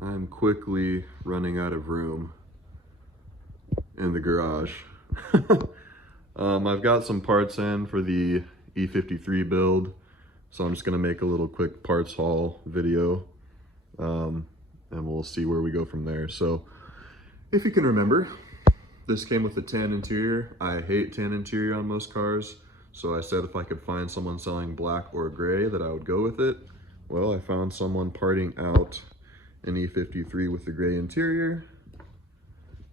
I'm quickly running out of room in the garage. I've got some parts in for the e53 build, so I'm just gonna make a little quick parts haul video, and we'll see where we go from there. So if you can remember, this came with a tan interior. I hate tan interior on most cars, so I said if I could find someone selling black or gray that I would go with it. Well, I found someone parting out an e53 with the gray interior.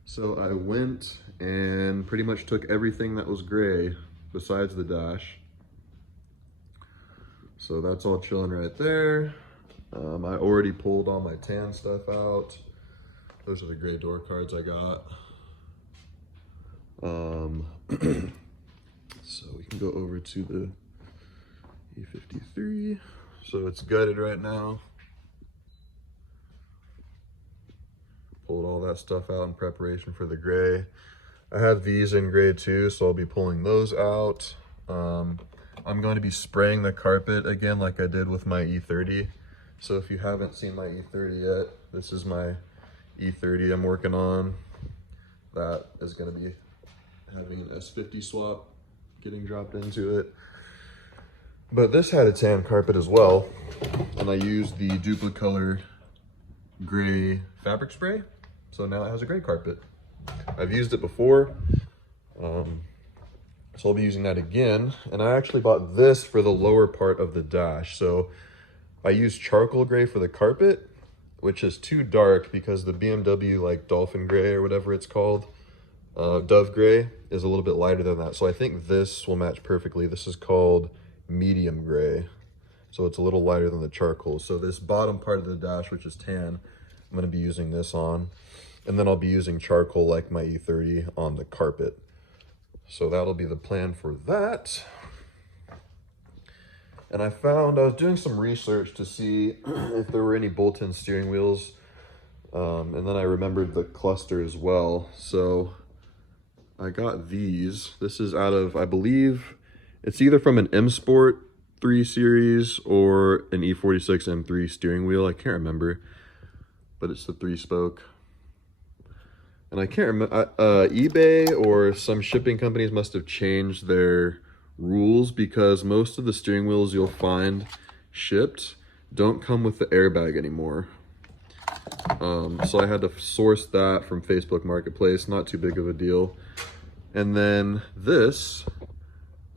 So I went and pretty much took everything that was gray besides the dash. So that's all chilling right there. I already pulled all my tan stuff out. Those are the gray door cards I got. So we can go over to the e53. So it's gutted right now. Pulled all that stuff out in preparation for the gray. I have these in gray too, so I'll be pulling those out. I'm going to be spraying the carpet again like I did with my e30. So if you haven't seen my e30 yet, this is my e30 I'm working on. That is going to be having an S50 swap getting dropped into it. But this had a tan carpet as well, and I used the Duplicolor gray fabric spray, so now it has a gray carpet. I've used it before, so I'll be using that again. And I actually bought this for the lower part of the dash. So I used charcoal gray for the carpet, which is too dark because the BMW like dolphin gray or whatever it's called, dove gray, is a little bit lighter than that. So I think this will match perfectly. This is called medium gray, so it's a little lighter than the charcoal. So this bottom part of the dash, which is tan, I'm going to be using this on, and then I'll be using charcoal like my e30 on the carpet. So that'll be the plan for that. And I was doing some research to see if there were any bolt-in steering wheels, and then I remembered the cluster as well. So I got these. This is out of, I believe, it's either from an M Sport 3 Series or an E46 M3 steering wheel. I can't remember, but it's the 3-spoke. And I can't remember, eBay or some shipping companies must have changed their rules because most of the steering wheels you'll find shipped don't come with the airbag anymore. So I had to source that from Facebook Marketplace, not too big of a deal. And then this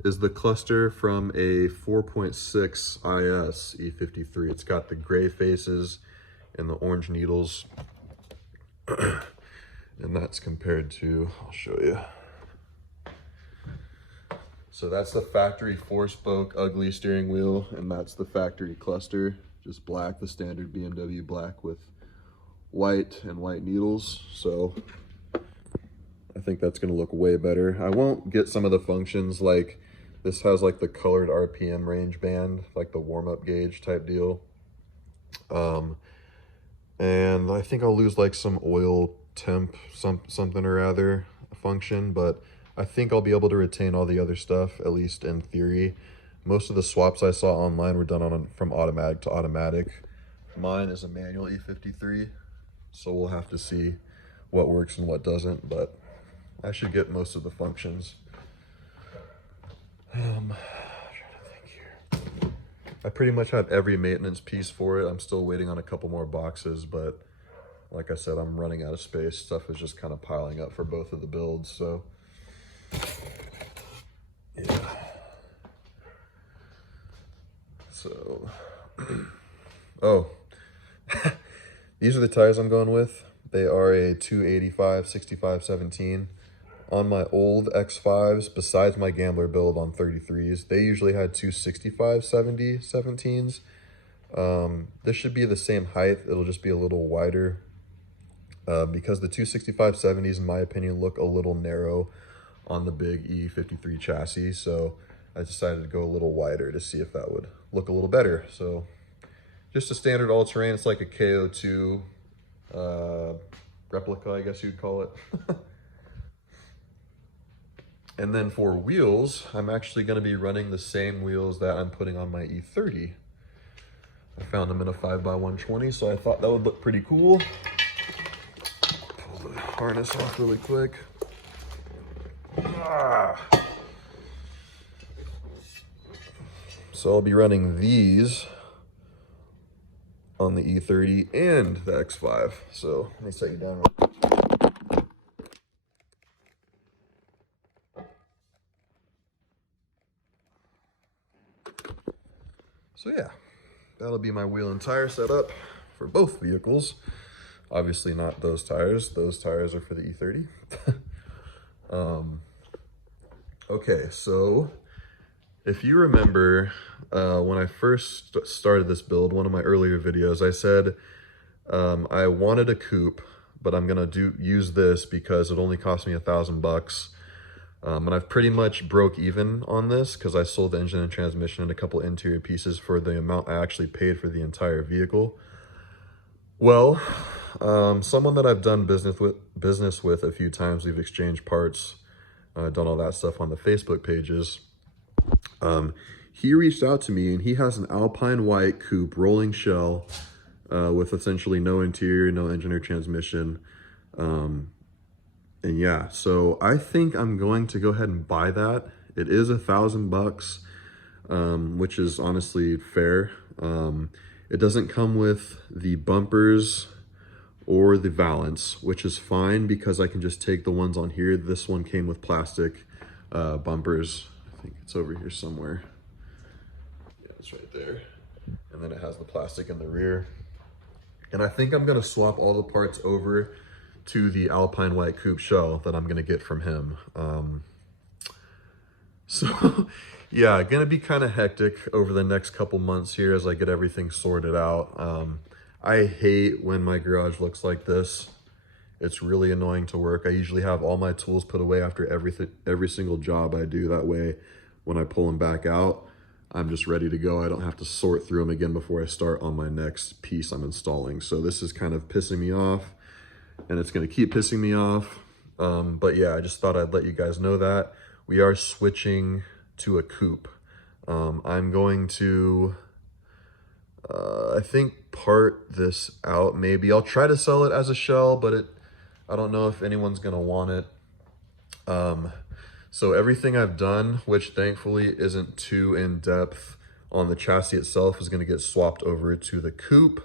is the cluster from a 4.6 IS E53. It's got the gray faces and the orange needles. And that's compared to, I'll show you. So that's the factory 4-spoke ugly steering wheel, and that's the factory cluster, just black, the standard BMW black with white and white needles. So I think that's gonna look way better. I won't get some of the functions, like this has like the colored RPM range band, like the warm-up gauge type deal. And I think I'll lose like some oil temp, something or other function, but I think I'll be able to retain all the other stuff, at least in theory. Most of the swaps I saw online were done from automatic to automatic. Mine is a manual E53, so we'll have to see what works and what doesn't, but I should get most of the functions. I'm trying to think here. I pretty much have every maintenance piece for it. I'm still waiting on a couple more boxes, but like I said, I'm running out of space. Stuff is just kind of piling up for both of the builds, so yeah. So, oh, these are the tires I'm going with. They are a 285 65/17. On my old X5s, besides my Gambler build on 33s, they usually had 265/70 17s. This should be the same height. It'll just be a little wider because the 265/70s, in my opinion, look a little narrow on the big E53 chassis. So I decided to go a little wider to see if that would look a little better. So just a standard all-terrain. It's like a KO2 replica, I guess you'd call it. And then for wheels, I'm actually going to be running the same wheels that I'm putting on my E30. I found them in a 5x120, so I thought that would look pretty cool. Pull the harness off really quick. So I'll be running these on the E30 and the X5. So let me set you down. So yeah, that'll be my wheel and tire setup for both vehicles. Obviously not those tires. Those tires are for the E30. Okay, so if you remember when I first started this build, one of my earlier videos, I said I wanted a coupe, but I'm gonna use this because it only cost me $1,000. And I've pretty much broke even on this because I sold the engine and transmission and a couple interior pieces for the amount I actually paid for the entire vehicle. Well, someone that I've done business with a few times, we've exchanged parts, done all that stuff on the Facebook pages. He reached out to me and he has an Alpine white coupe rolling shell with essentially no interior, no engine or transmission. And yeah, so I think I'm going to go ahead and buy that. It is $1,000, which is honestly fair. It doesn't come with the bumpers or the valance, which is fine because I can just take the ones on here. This one came with plastic bumpers. I think it's over here somewhere. Yeah, it's right there. And then it has the plastic in the rear. And I think I'm gonna swap all the parts over to the Alpine white coupe shell that I'm gonna get from him. So yeah, gonna be kind of hectic over the next couple months here as I get everything sorted out. I hate when my garage looks like this. It's really annoying to work. I usually have all my tools put away after every single job I do. That way, when I pull them back out, I'm just ready to go. I don't have to sort through them again before I start on my next piece I'm installing. So this is kind of pissing me off, and it's gonna keep pissing me off. But yeah, I just thought I'd let you guys know that. We are switching to a coupe. I'm going to, I think, part this out maybe. I'll try to sell it as a shell, but I don't know if anyone's gonna want it. So everything I've done, which thankfully isn't too in-depth on the chassis itself, is gonna get swapped over to the coupe.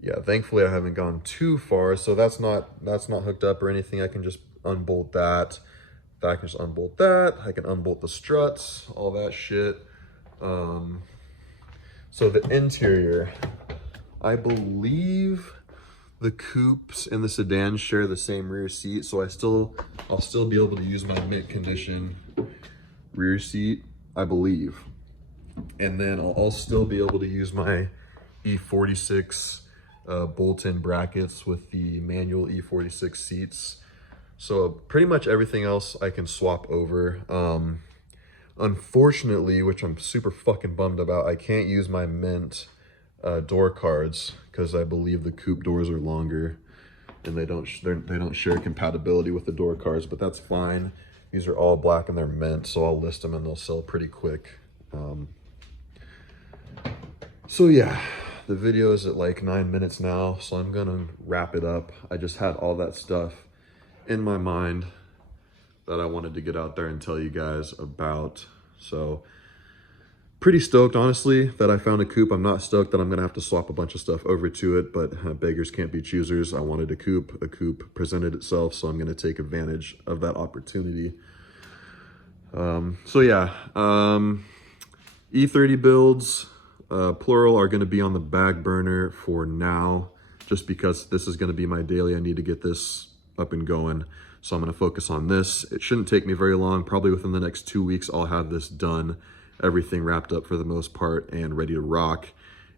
Yeah, thankfully I haven't gone too far, so that's not hooked up or anything. I can just unbolt that. I can just unbolt that. I can unbolt the struts, all that shit. So the interior, I believe the coupes and the sedans share the same rear seat, so I'll still be able to use my mint condition rear seat, I believe. And then I'll still be able to use my e46 bolt-in brackets with the manual e46 seats. So pretty much everything else I can swap over. Unfortunately, which I'm super fucking bummed about, I can't use my mint door cards because I believe the coupe doors are longer and they don't share compatibility with the door cards, but that's fine. These are all black and they're mint, so I'll list them and they'll sell pretty quick. So yeah, the video is at like 9 minutes now, so I'm gonna wrap it up. I just had all that stuff in my mind that I wanted to get out there and tell you guys about. So pretty stoked, honestly, that I found a coupe. I'm not stoked that I'm gonna have to swap a bunch of stuff over to it, but beggars can't be choosers. I wanted a coupe presented itself, so I'm gonna take advantage of that opportunity. So yeah, E30 builds, plural, are gonna be on the back burner for now, just because this is gonna be my daily. I need to get this up and going. So I'm gonna focus on this. It shouldn't take me very long. Probably within the next 2 weeks, I'll have this done, everything wrapped up for the most part and ready to rock.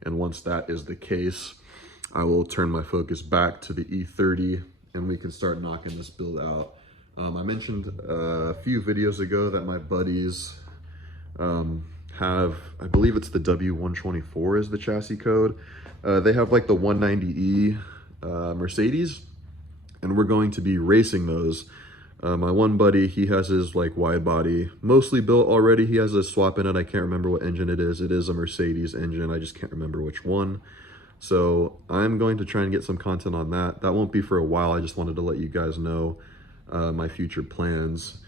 And once that is the case, I will turn my focus back to the E30 and we can start knocking this build out. I mentioned a few videos ago that my buddies have, I believe it's the W124 is the chassis code. They have like the 190E Mercedes, and we're going to be racing those My one buddy, he has his like wide body mostly built already. He has a swap in it. I can't remember what engine it is. It is a Mercedes engine. I just can't remember which one. So I'm going to try and get some content on that. That won't be for a while. I just wanted to let you guys know my future plans.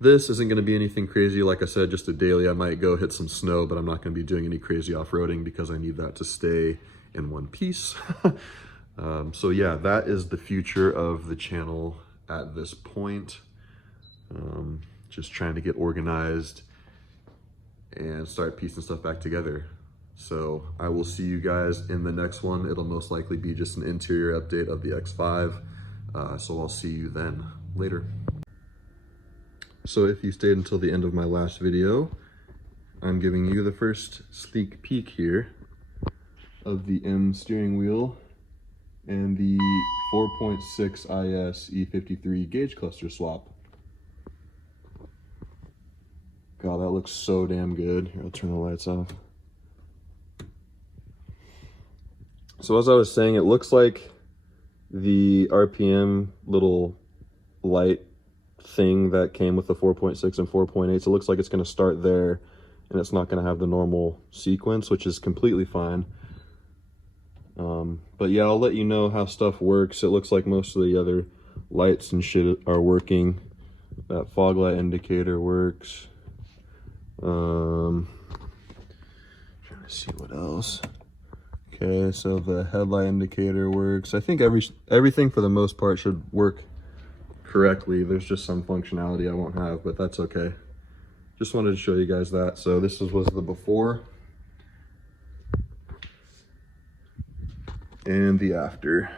This isn't going to be anything crazy. Like I said, just a daily. I might go hit some snow, but I'm not going to be doing any crazy off-roading because I need that to stay in one piece. So yeah, that is the future of the channel at this point. Just trying to get organized and start piecing stuff back together. So I will see you guys in the next one. It'll most likely be just an interior update of the X5. So I'll see you then later. So if you stayed until the end of my last video, I'm giving you the first sneak peek here of the M steering wheel and the 4.6 IS e53 gauge cluster swap. God, that looks so damn good. Here, I'll turn the lights off. So as I was saying, it looks like the RPM little light thing that came with the 4.6 and 4.8, so it looks like it's going to start there and it's not going to have the normal sequence, which is completely fine. But yeah, I'll let you know how stuff works. It looks like most of the other lights and shit are working. That fog light indicator works. Trying to see what else. Okay, so the headlight indicator works. I think everything for the most part should work correctly. There's just some functionality I won't have, but that's okay. Just wanted to show you guys that. So this was the before and the after.